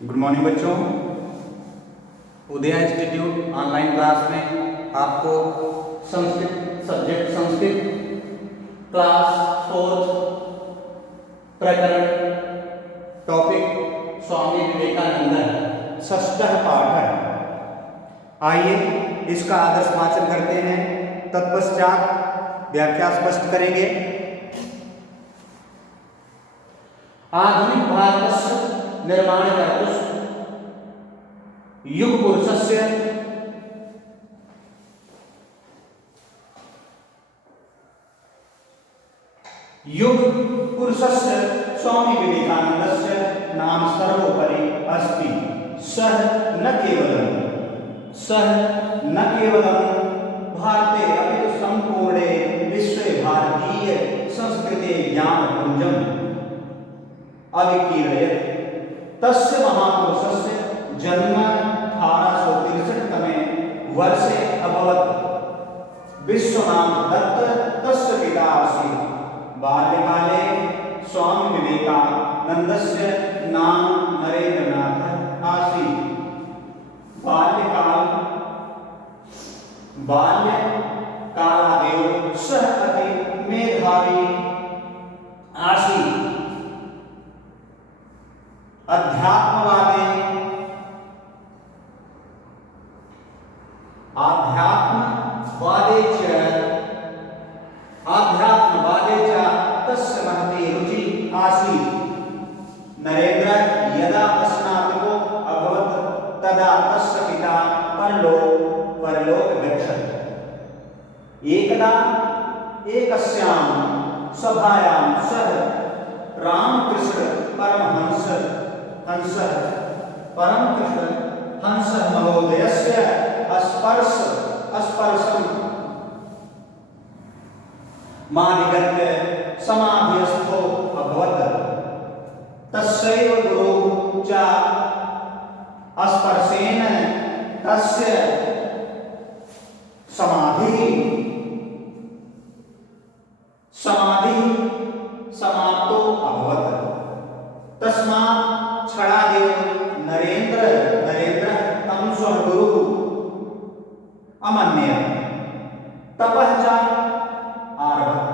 Good morning बच्चों। उदया institute online class में आपको संस्कृत सब्जेक्ट संस्कृत क्लास 4 प्रकरण टॉपिक स्वामी विवेकानंद षष्ठः पाठ है। आइए इसका आदर्श वाचन करते हैं, तत्पश्चात व्याख्या स्पष्ट करेंगे। आधुनिक भारतस्य निर्माण कर्तुः युग पुरुषस्य स्वामी विवेकानन्दस्य नाम सर्वोपरि अस्ति। सः न केवलं भारते अपितु सम्पूर्णे विश्वे भारतीय संस्कृते ज्ञानपुञ्जम् अविकीर्णयत्। तस्य महापुरुषस्य जन्म 1863 तमे वर्षे अभवत्। विश्वनाथ दत्त तस्य पिता आसीत्। बाल्यकाले स्वामी विवेकानन्दस्य नाम नरेन्द्रनाथ आसीत्। बाल्यकालादेव सः अति मेधावी आसीत्। अध्यात्मवादे च तस्य महती रुचि आसीत्। नरेन्द्र यदा स्नातको अभवत् तदा तस्य पिता परलोक गच्छत्। एकदा एकस्यां सभायां सः रामकृष्ण परमहंसः महोदयस्य स्पर्शं माधिगत्य समाधिस्थो अभवत्। तस्यैव गुरुः च स्पर्शेन तस्य समाधिः समाप्तो अभवत्। तस्मात् क्षणादेव नरेन्द्र तं स्वगुरुः अमन्यत। तपः च आरभत।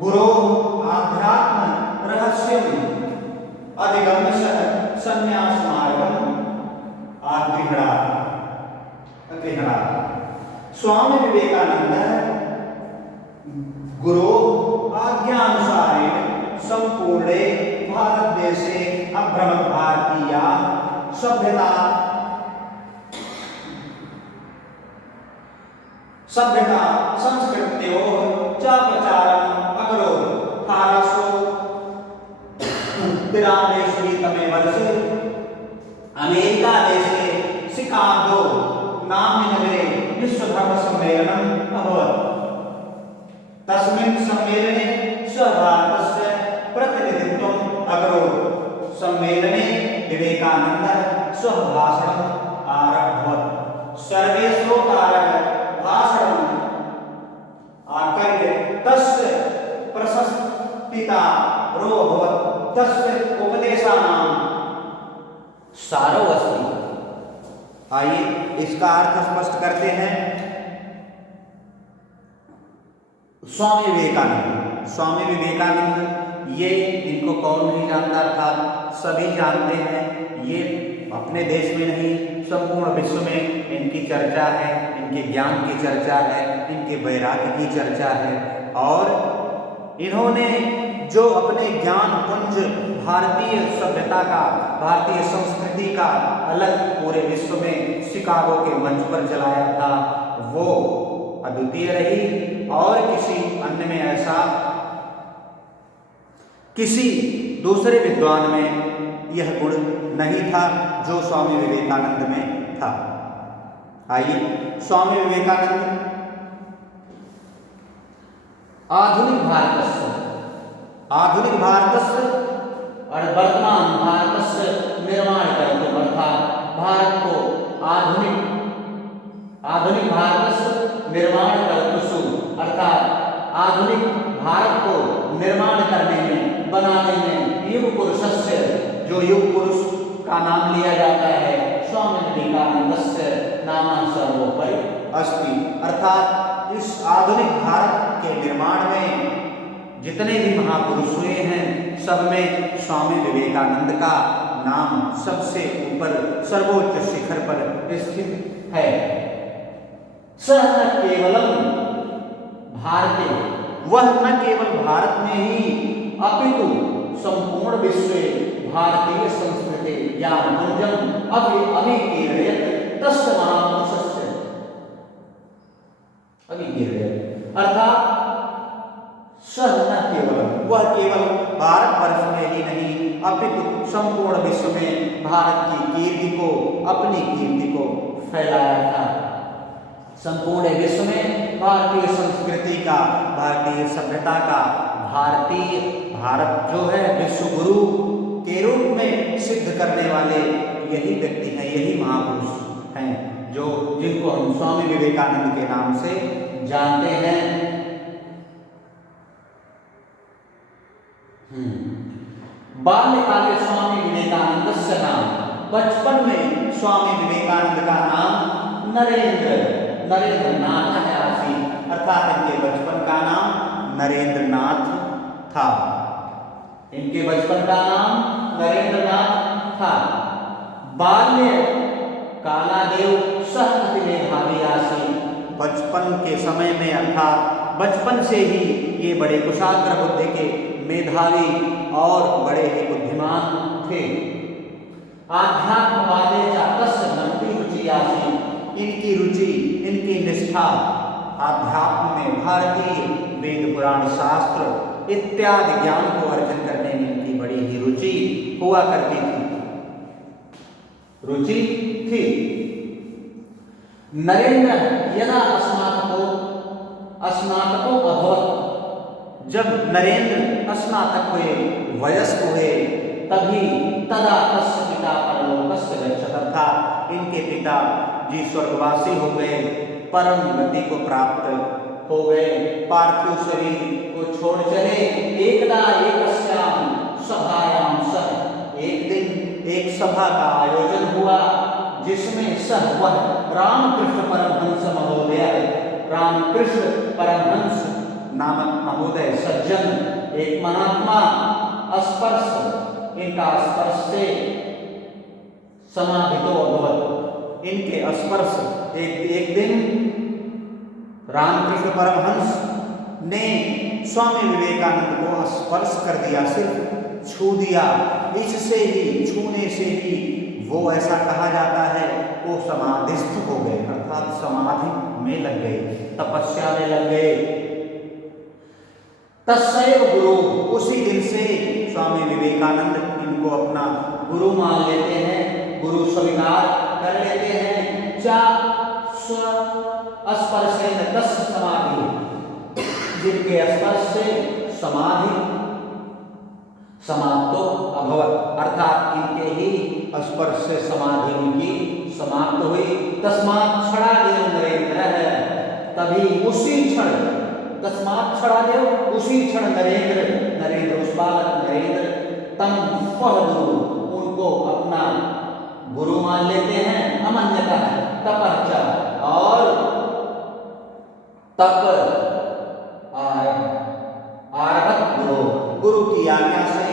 गुरोः आध्यात्म रहस्यम् अधिगम्य सः संन्यासमार्गम् अगृह्णात्। स्वामी विवेकानन्दः गुरोः आज्ञानुसारेण सम्पूर्णे भारतदेशे अभ्रमत्। भारतीया सभ्यता संस्कृत्योः च प्रचारम् अकरोत्। 1893 तमे वर्षे अमेरिकादेशे शिकागो नाम्नि विश्वधर्मसम्मेलनम् अभवत्। तस्मिन् सम्मेलने सः भारतस्य प्रतिनिधित्वम् अकरोत्। सम्मेलने विवेकानन्दः स्वभाषणम् आरब्धवान्। सर्वे श्रोतारः भाषणम् आकर्ण्य तस्य प्रशस्तितारो अभवत्। तस्य उपदेशानां सारो अस्ति। आइए इसका अर्थ स्पष्ट करते हैं। स्वामी विवेकानंद ये इनको कौन नहीं जानता, अर्थात सभी जानते हैं। ये अपने देश में नहीं, संपूर्ण विश्व में इनकी चर्चा है, इनके ज्ञान की चर्चा है, इनके वैराग्य की चर्चा है। और इन्होंने जो अपने ज्ञान पुंज भारतीय सभ्यता का, भारतीय संस्कृति का अलग पूरे विश्व में शिकागो के मंच पर चलाया था, वो अद्वितीय रही। और किसी अन्य में ऐसा, किसी दूसरे विद्वान में यह गुण नहीं था जो स्वामी विवेकानंद में था। आइए, स्वामी विवेकानंद आधुनिक भारतस्य और वर्तमान भारतस्य निर्माण करते, अर्थात भारत को आधुनिक भारतस्य निर्माण करतुषु, अर्थात आधुनिक भारत को निर्माण करने में, बनाने में युग पुरुषस्य, जो युग पुरुष का नाम लिया जाता है स्वामी विवेकानंदस्य नाम सर्वोपरि अस्ति। अर्थात इस आधुनिक भारत के निर्माण में जितने भी महापुरुष हुए हैं सब में स्वामी विवेकानंद का नाम सबसे ऊपर सर्वोच्च शिखर पर स्थित है। सह न केवलम भारतीय, वह न केवल भारत में ही अपितु संपूर्ण विश्व भारतीय संस्कृति ज्ञान पुंजम अभिकीर्णयत् तस्य महापुरुषस्य अभिकीर्णयत्। अर्थात सह न केवल, वह केवल भारतवर्ष में ही नहीं अपितु संपूर्ण विश्व में भारत की कीर्ति को, अपनी कीर्ति को फैलाया था। संपूर्ण विश्व में भारतीय संस्कृति का, भारतीय सभ्यता का, भारत जो है विश्व गुरु के रूप में सिद्ध करने वाले यही व्यक्ति हैं, यही महापुरुष हैं जो जिनको हम स्वामी विवेकानंद के नाम से जानते हैं। बाल्यकाले स्वामी विवेकानंदस्य नाम, बचपन में स्वामी विवेकानंद का नाम नरेंद्र नाथ है आसीत। अर्थात इनके बचपन का नाम नरेंद्र नाथ था। इनके बचपन का नाम नरेंद्र नाथ था। बाल्य कालादेव सह अति मेधावी आसीत। बचपन के समय में अर्थात बचपन से ही ये बड़े कुशाग्र बुद्धि के मेधावी और बड़े ही बुद्धिमान थे। आध्यात्मवादे तस्य महती रुचि आसीत। इनकी रुचि, इनकी निष्ठा आध्यात्म में, भारतीय वेद पुराण शास्त्र इत्यादि ज्ञान को अर्जन करने में इनकी बड़ी ही रुचि हुआ करती थी, रुचि थी। नरेंद्र यदा स्नातको अभवत्, जब नरेंद्र स्नातक हुए, वयस्क हुए, तदा तस्य पिता परलोकस्य गच्छत्। अर्थात इनके पिता जी स्वर्गवासी हो गए, परम गति को प्राप्त हो गए, पार्थिव शरीर को छोड़ चले। एकदा एकस्याम सभायाम सह, एक दिन एक सभा का आयोजन हुआ जिसमें सह वह रामकृष्ण परमहंस महोदय, रामकृष्ण परमहंस नामक महोदय सज्जन, एक महात्मा, स्पर्श, इनका स्पर्श से समाधितो अभवत्। इनके स्पर्श एक दिन रामकृष्ण परमहंस ने स्वामी विवेकानंद को स्पर्श कर दिया, सिर्फ छू दिया। इससे ही, छूने से ही वो ऐसा कहा जाता है वो समाधिस्थ हो गए, अर्थात समाधि में लग गए, तपस्या में लग गए। तस्सैव गुरु, उसी दिन से स्वामी विवेकानंद इनको अपना गुरु मान लेते हैं, गुरु स्वीकार कर लेते हैं। चा स्पर्शेन तस्य समाधि, जिनके स्पर्श से समाधि समाप्तो अभवत्। अर्थात इनके ही स्पर्श से समाधि उनकी समाप्त हुई। तस्मात् क्षणादेव नरेंद्र है, तभी उसी क्षण, तस्मात् क्षणादेव उसी क्षण नरेंद्र उस बालक नरेंद्र तम फह गुरु, उनको अपना गुरु मान लेते हैं। अमन्यता है तपश्चा, और तप आरभत गुरु की आज्ञा से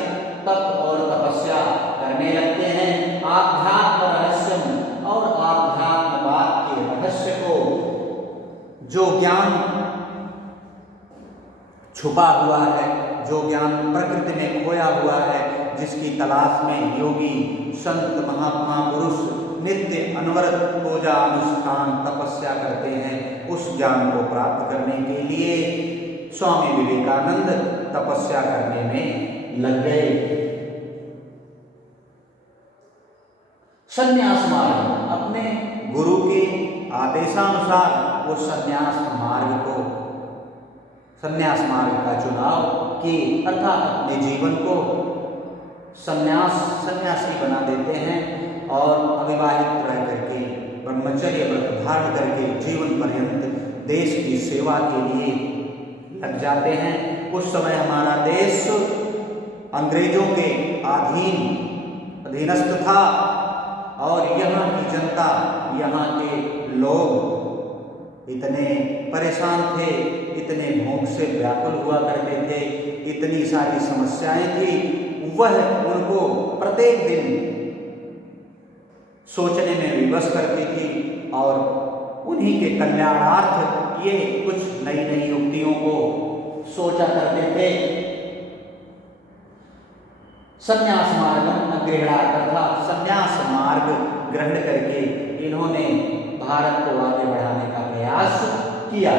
तप और तपस्या करने लगते हैं। आध्यात्म रहस्यम, और आध्यात्मवाद के रहस्य को, जो ज्ञान छुपा हुआ है, जो ज्ञान प्रकृति में खोया हुआ है, जिसकी तलाश में योगी संत महात्मा पुरुष नित्य अनवरत पूजा अनुष्ठान तपस्या करते हैं, उस ज्ञान को प्राप्त करने के लिए स्वामी विवेकानंद तपस्या करने में लग गए। संन्यास मार्ग, अपने गुरु के आदेशानुसार वो संन्यास मार्ग का चुनाव किए, अर्थात अपने जीवन को सन्यासी बना देते हैं और अविवाहित रह करके ब्रह्मचर्य व्रत धारण करके जीवन पर्यंत देश की सेवा के लिए लग जाते हैं। उस समय हमारा देश अंग्रेजों के अधीन अधीनस्थ था और यहाँ की जनता, यहाँ के लोग इतने परेशान थे, इतने भूख से व्याकुल हुआ करते थे, इतनी सारी समस्याएं थी, वह उनको प्रत्येक दिन सोचने में विवश करती थी और उन्हीं के कल्याणार्थ ये कुछ नई नई युक्तियों को सोचा करते थे। संन्यास मार्गम अग्रहणात् अर्थात संन्यास मार्ग ग्रहण करके इन्होंने भारत को आगे बढ़ाने का प्रयास किया।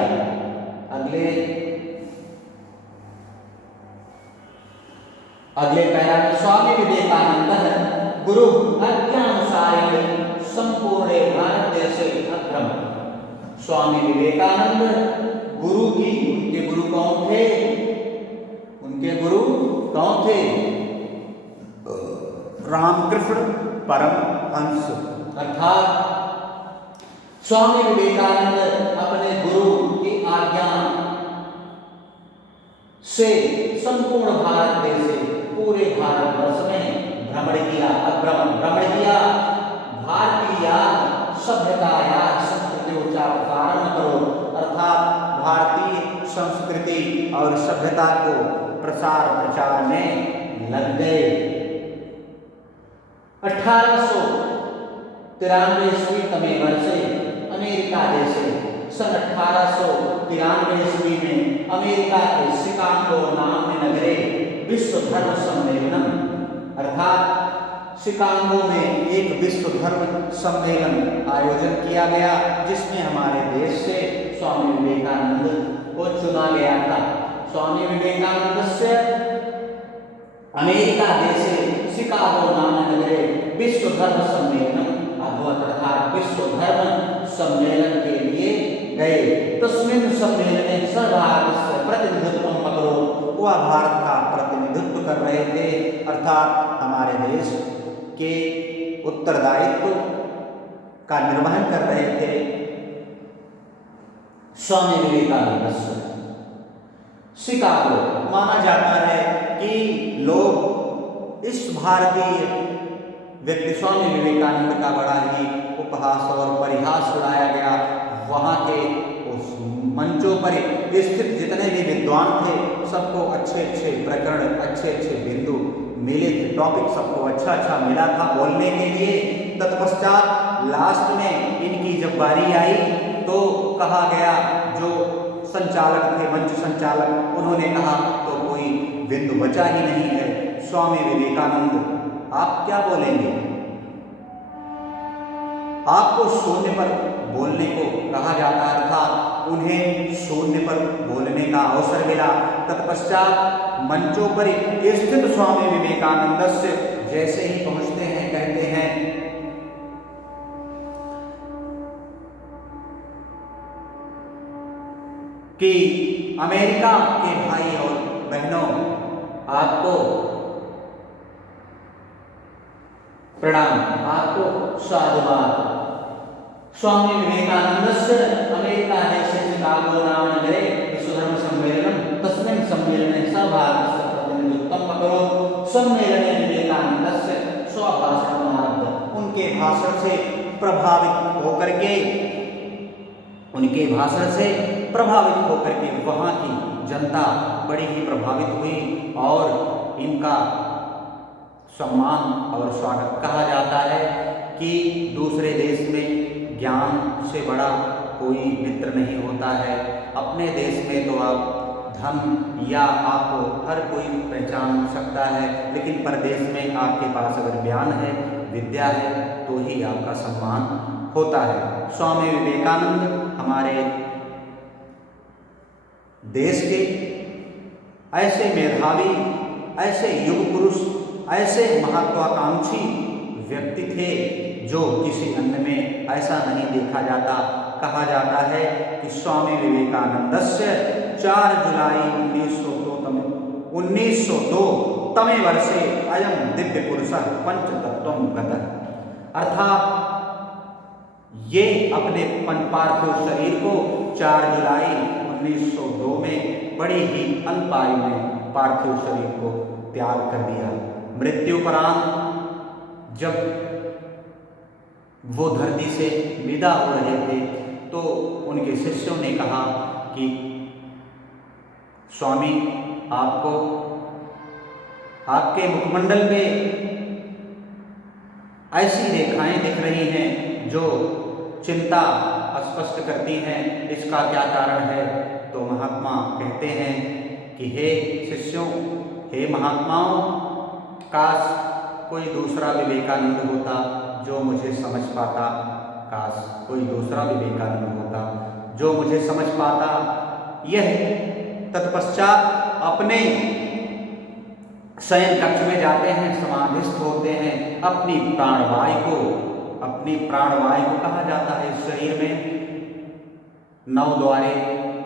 अगले पैरा में स्वामी विवेकानंद गुरु आज्ञानुसारेण संपूर्ण भारत देशे अग्रम। स्वामी विवेकानंद गुरु की, उनके गुरु कौन थे? उनके गुरु कौन थे? रामकृष्ण परमहंस। अर्थात स्वामी विवेकानंद अपने गुरु की आज्ञा से संपूर्ण भारत देश से पूरे भारतवर्ष में भ्रमण किया, भ्रमण किया। भारतीय सभ्यताया संस्कृति उच्चारण करो, अर्थात भारतीय संस्कृति और सभ्यता को प्रसार प्रचार में लग गए। 1893 ईस्वी तमे वर्षे अमेरिका देशे सन 1893 ईस्वी में अमेरिका के शिकागो नाम नगरे विश्व धर्म सम्मेलन, अर्थात शिकागो में एक विश्व धर्म सम्मेलन आयोजन किया गया, जिसमें हमारे देश से स्वामी विवेकानंद को चुना गया था। स्वामी विवेकानंद से अमेरिका देशे शिकागो नाम नगरे विश्व धर्म सम्मेलन अभवत्, अर्थात विश्व धर्म सम्मेलन के लिए गए। तस्मिन् सम्मेलने सर्वभारतस्य प्रतिनिधित्वं अकरोत्, वह भारत का प्रतिनिधित्व कर रहे थे, अर्थात हमारे देश के उत्तरदायित्व का निर्वहन कर रहे थे स्वामी विवेकानंद। शिकागो माना जाता है कि लोग इस भारतीय व्यक्ति स्वामी विवेकानंद का बड़ा ही उपहास और परिहास उड़ाया गया। वहाँ के उस मंचों पर स्थित जितने भी विद्वान थे, सबको अच्छे अच्छे प्रकरण, अच्छे अच्छे बिंदु मिले थे, टॉपिक सबको अच्छा अच्छा मिला था बोलने के लिए। तत्पश्चात लास्ट में इनकी जब बारी आई तो कहा गया, जो संचालक थे, मंच संचालक, उन्होंने कहा तो कोई बिंदु बचा ही नहीं है। स्वामी विवेकानंद आप क्या बोलेंगे? आपको शून्य पर बोलने को कहा जाता था, उन्हें शून्य पर बोलने का अवसर मिला। तत्पश्चात मंचों पर स्थित स्वामी विवेकानंद से जैसे ही पहुंचते हैं, कहते हैं कि अमेरिका के भाई और बहनों, आपको प्रणाम, आपको साधुवाद। स्वामी विवेकानंद से अमेरिका देशे शिकागो नाम नगरे विश्वधर्म सम्मेलनं तस्मिन् सम्मेलने सहभागस्य प्रतिनिधित्वम् अकरोत्। सम्मेलने विवेकानंदस्य स्वभाषणम् आरब्ध। उनके भाषण से प्रभावित होकर के, उनके भाषण से प्रभावित होकर के वहाँ की जनता बड़ी ही प्रभावित हुई और इनका सम्मान और स्वागत। कहा जाता है कि दूसरे देश में ज्ञान से बड़ा कोई मित्र नहीं होता है। अपने देश में तो आप धन या आपको हर कोई पहचान सकता है, लेकिन परदेश में आपके पास अगर ज्ञान है, विद्या है, तो ही आपका सम्मान होता है। स्वामी विवेकानंद हमारे देश के ऐसे मेधावी, ऐसे युग पुरुष, ऐसे महत्वाकांक्षी व्यक्ति थे जो किसी अन्य में ऐसा नहीं देखा जाता। कहा जाता है कि स्वामी विवेकानंद से 4 जुलाई 1902 तमे वर्षे अयम दिव्य पुरुषः पंचतत्वं गतः, अर्थात ये अपने पार्थिव शरीर को 4 जुलाई 1902 में बड़ी ही अल्पायु में पार्थिव शरीर को त्याग कर दिया। मृत्युपरांत जब वो धरती से विदा हो रहे थे तो उनके शिष्यों ने कहा कि स्वामी, आपको आपके मुखमंडल पे ऐसी रेखाएं दिख रही हैं जो चिंता स्पष्ट करती हैं, इसका क्या कारण है? तो महात्मा कहते हैं कि हे शिष्यों, हे महात्माओं, काश कोई दूसरा विवेकानंद होता जो मुझे समझ पाता, काश कोई दूसरा विवेकानंद होता जो मुझे समझ पाता। यह तत्पश्चात अपने शयन कक्ष में जाते हैं, समाधिस्थ होते हैं, अपनी प्राणवायु को कहा जाता है इस शरीर में 9 द्वारे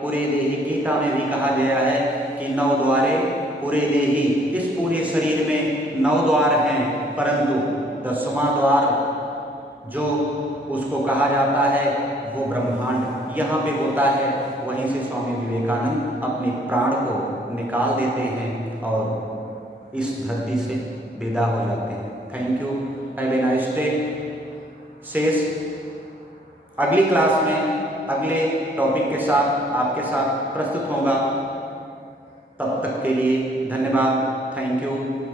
पूरे देही, गीता में भी कहा गया है कि 9 द्वारे पूरे देही। इस पूरे शरीर में 9 द्वार हैं, परंतु 10वां द्वार जो उसको कहा जाता है वो ब्रह्मांड यहाँ पे होता है। वहीं से स्वामी विवेकानंद अपने प्राण को निकाल देते हैं और इस धरती से विदा हो जाते हैं। Thank you, have a nice day. शेष अगली क्लास में अगले टॉपिक के साथ आपके साथ प्रस्तुत होगा। तब तक के लिए धन्यवाद। Thank you.